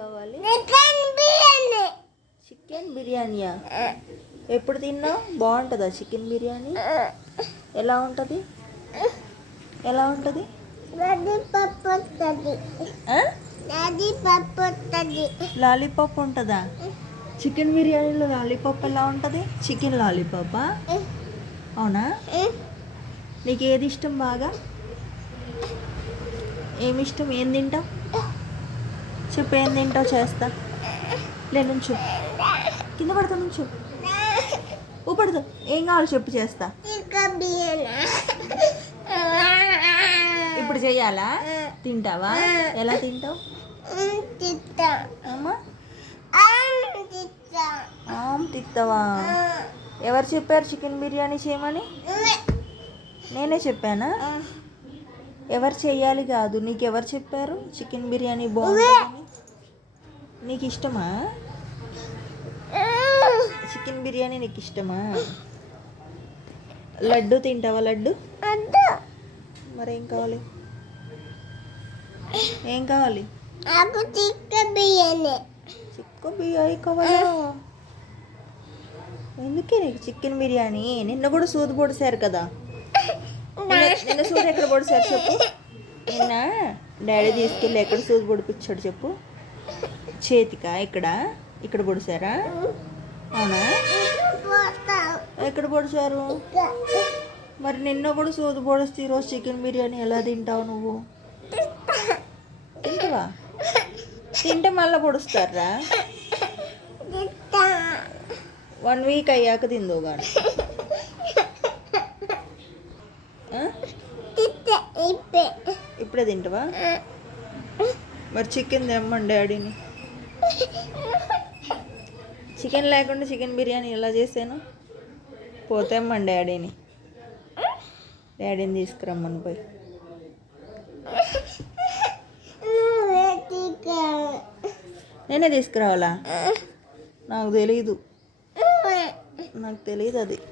కావాలి? బిర్యానీ. చికెన్ బిర్యానీయా? ఎప్పుడు తిన్నావు? బాగుంటుందా చికెన్ బిర్యానీ? ఎలా ఉంటుంది? ఎలా ఉంటుంది? లాలీపాప్ వస్తుంది. లాలీపాప్ వస్తుంది. లాలీపాప్ ఉంటుందా? చికెన్ బిర్యానీలో లాలీపాప్ ఎలా ఉంటుంది? చికెన్ లాలీపాపా? అవునా? నీకు ఏది ఇష్టం బాగా? ఏమి ఇష్టం? ఏం తింటావు? చెప్పు, ఏం తింటావు చేస్తా. లే నుంచో, కింద పడతా నుంచో, ఊపడతా. ఏం కావాలి చెప్పు చేస్తా. చికెన్ బిర్యానీ. ఇప్పుడు చెయ్యాలా? తింటావా? ఎలా తింటావు? తింటా. అమ్మా తింటా. తింటావా? ఎవరు చెప్పారు చికెన్ బిర్యానీ చేయమని? నేనే చెప్పానా? ఎవరు చెయ్యాలి కాదు, నీకు ఎవరు చెప్పారు చికెన్ బిర్యానీ బాగుంటుందని? నీకు ఇష్టమా చికెన్ బిర్యానీ? నీకు ఇష్టమా? లడ్డు తింటావా? లడ్డు మరేం కావాలి? ఏం కావాలి? నాకు చికెన్ బిర్యానీ. చికెన్ బిర్యానీ కావాలా? ఎందుకే నీకు చికెన్ బిర్యానీ? నిన్న కూడా సూది పొడిసారు కదా. నిన్న సూది ఎక్కడ పొడిసారు చెప్పు. నిన్న డాడీ తీసుకెళ్ళి ఎక్కడ సూది పొడిపించాడు చెప్పు. చేతికా? ఇక్కడ పొడిసారా? అవునా? ఎక్కడ పొడిచారు? మరి నిన్న కూడా సూది పొడిస్తే ఈరోజు చికెన్ బిర్యానీ ఎలా తింటావు నువ్వు? తింటావా? తింటే మళ్ళీ పొడుస్తారా? 1 వీక్ అయ్యాక తిందో కానీ. ఇప్పుడే తింటావా? మరి చికెన్ తెమ్మని డాడీని. చికెన్ లేకుండా చికెన్ బిర్యానీ ఎలా చేశాను? పోతేమ్మని డాడీని తీసుకురమ్మని పోయి. నేనే తీసుకురావాలా? నాకు తెలీదు అది.